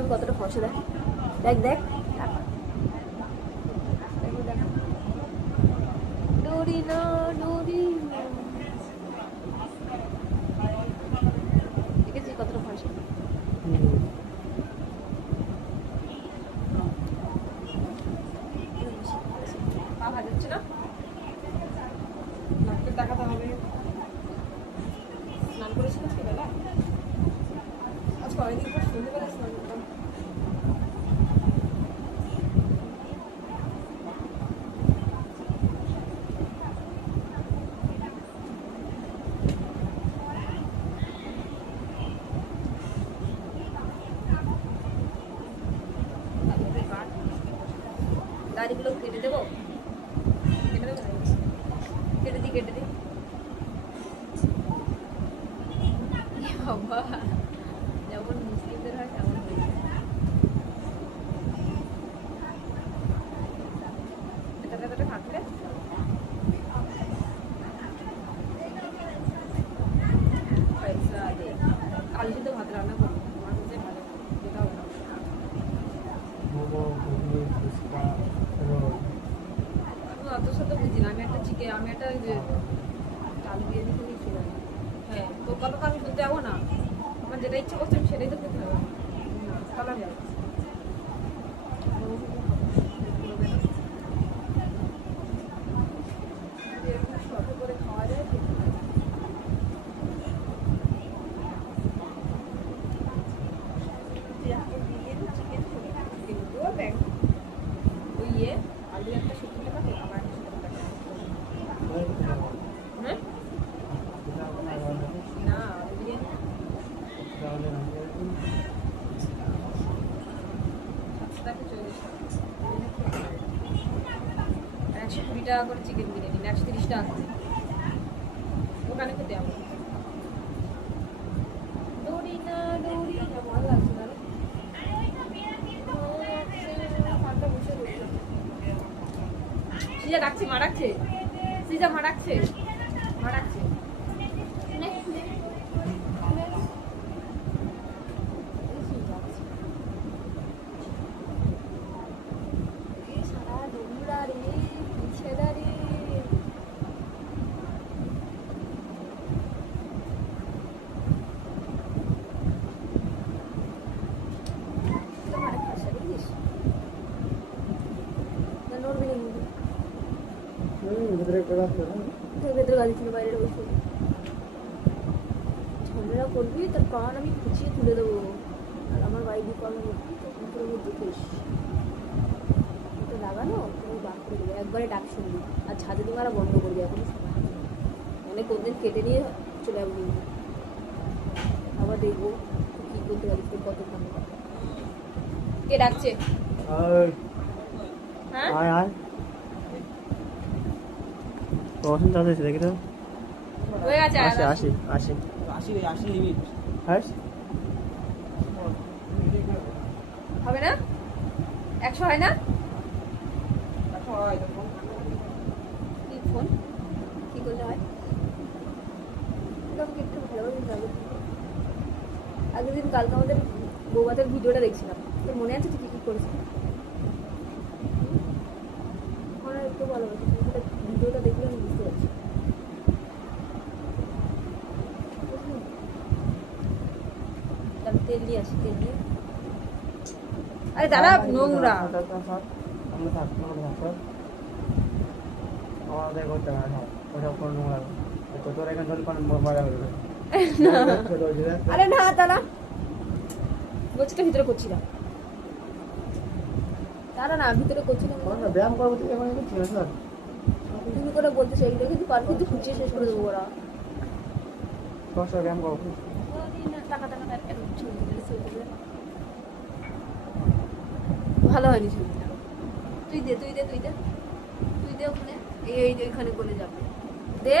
আমি কতটা ফসে দেখ দেখ দেখ ডরি না ডরি না দেখেছি কতটা ফসে পা ভাজাচ্ছে না ডাক্তার দেখাতে হবে স্নান করেছিলিস কি বেলা আজ কয়েকদিন পর সন্ধ্যেবেলা স্নান করতাম দাড়িগুলো কেটে দেবো কেটে দিই বাবা যেমন মুসলিমদের হয় তেমন এটা থাকলে আলু সিদ্ধ ভাত রান্না করবো তোমার কাছে ভালো যেটাও অত সাথে বুঝি না আমি একটা আলু দিয়ে দিতে গেছিলাম হ্যাঁ তো কথা তো আমি বলতে যাবো না আমার যেটা ইচ্ছে করছে আমি সেটাই তো খেতে হবে কালার যাবে শখে করে খাওয়া যায় ওই আলু একটা শুকনো টাকা আমার না $120 করে চিকেন বিরিয়ানি 130 টাকা করে ওখানে খেতে যাবো দৌড়ি না ভালো লাগছে না সিজা ডাকছে মা ডাকছে ভেতরে গাড়ি ছিল বাইরে বসে ঝামেলা করবি তার কান আমি খুঁচিয়ে তুলে দেবো আর আমার বাইরে কান করবি তখন তোর দেখিস লাগানো তুমি বাদ করে দেবে একবারে ডাক শুনবি আর ছাদে মারা বন্ধ করবি এখন অনেক কোনদিন কেটে নিয়ে চলে যাবো আবার দেখবো কি করতে পারিস তোর কত ভালো কে ডাকছে হ্যাঁ কখন চাচ্ছে দেখি তো হয়ে গেছে 80 লিমিট হ্যাঁ হবে না 100 হয় না কি ফোন কি করলে হয় একটু ভালো আগের দিন কালকে আমাদের বৌভাতের ভিডিওটা দেখছিলাম তোর মনে আছে তুই কি করেছিস আমার একটু ভালো ভিডিওটা দেখলে আমি বুঝতে পারছি তেল দিয়ে আসি তেল দিয়ে আরে দাদা নোংরা আমাদের করতে পারে না ওটা কোনো নোংরা তো তোর এখানে জল কোনো মজা হবে আরে না দাদা বলছি তো ভিতরে করছিলাম দাদা না ভিতরে করছিলাম ব্যায়াম করবো তুই এখন করছি স্যার তুমি করে বলতে চাই কিন্তু পারবো কিন্তু খুঁচিয়ে শেষ করে দেবো ওরা ব্যায়াম করবো টাকা ভালো হয়নি ছবিটা তুই দে ওখানে এইখানে করে যাবে দে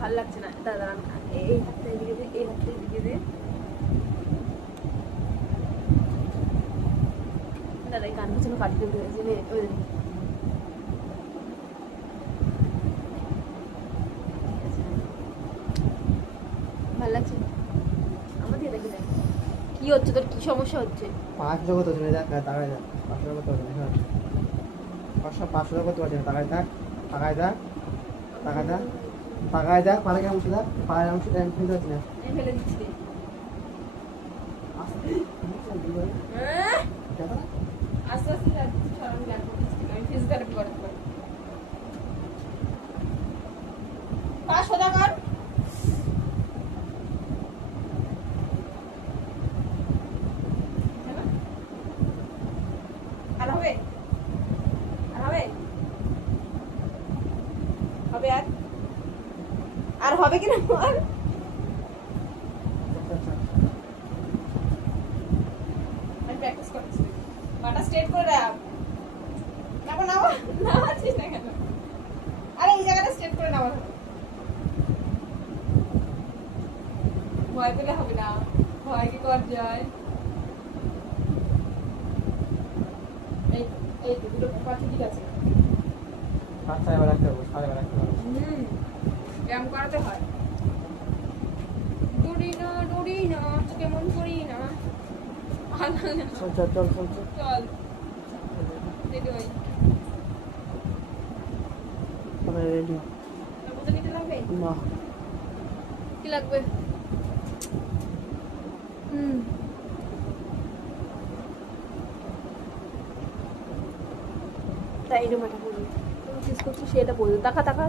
ভালো লাগছে না দাদা এই হাতটা এদিকে দে এই হাতটা এদিকে দে দাদা এই কান পিছনে কাটতে হয়েছে ওই লাগছে আমার দিয়ে দেখে দেখ কি হচ্ছে তোর কি সমস্যা হচ্ছে 500 কত তুমি দেখ টাকায় দেখ 500 কত হবে হ্যাঁ 500 কত আছে টাকায় থাক টাকায় দেখ টাকায় দেখ টাকায় দেখ পালে কেমন ছিল পালে অংশ টাইম ফেলতে হচ্ছে না আমি ফেলে দিচ্ছি রে। আস্তে আস্তে যাচ্ছি সরানো লাগবে আমি ফিজিওথেরাপি করাতে পারি 500 টাকার আর হবে আর হবে হবে আর হবে কিনা বল আমি প্র্যাকটিস করছি পাটা স্ট্রেট করে রাখ নাও নাও নাওয়াচ্ছিস না কেন আরে এই জায়গাটা স্ট্রেট করে নাও ভয় পেলে হবে না ভয় কি কর যায় এই এই তো দুটো পাখি ঠিক আছে বাচ্চা এবার রাখতে হবে সাড়ে এবার রাখতে হবে ব্যায়াম করাতে হয় ডরি না কেমন করি না চল চল চল চল চল চল রেডি হই তবে রেডি বুঝে নিতে লাগবে না কি লাগবে তাই রুমাটা পড়বি তুমি কিস করছিস সেটা পড়বে টাকা টাকা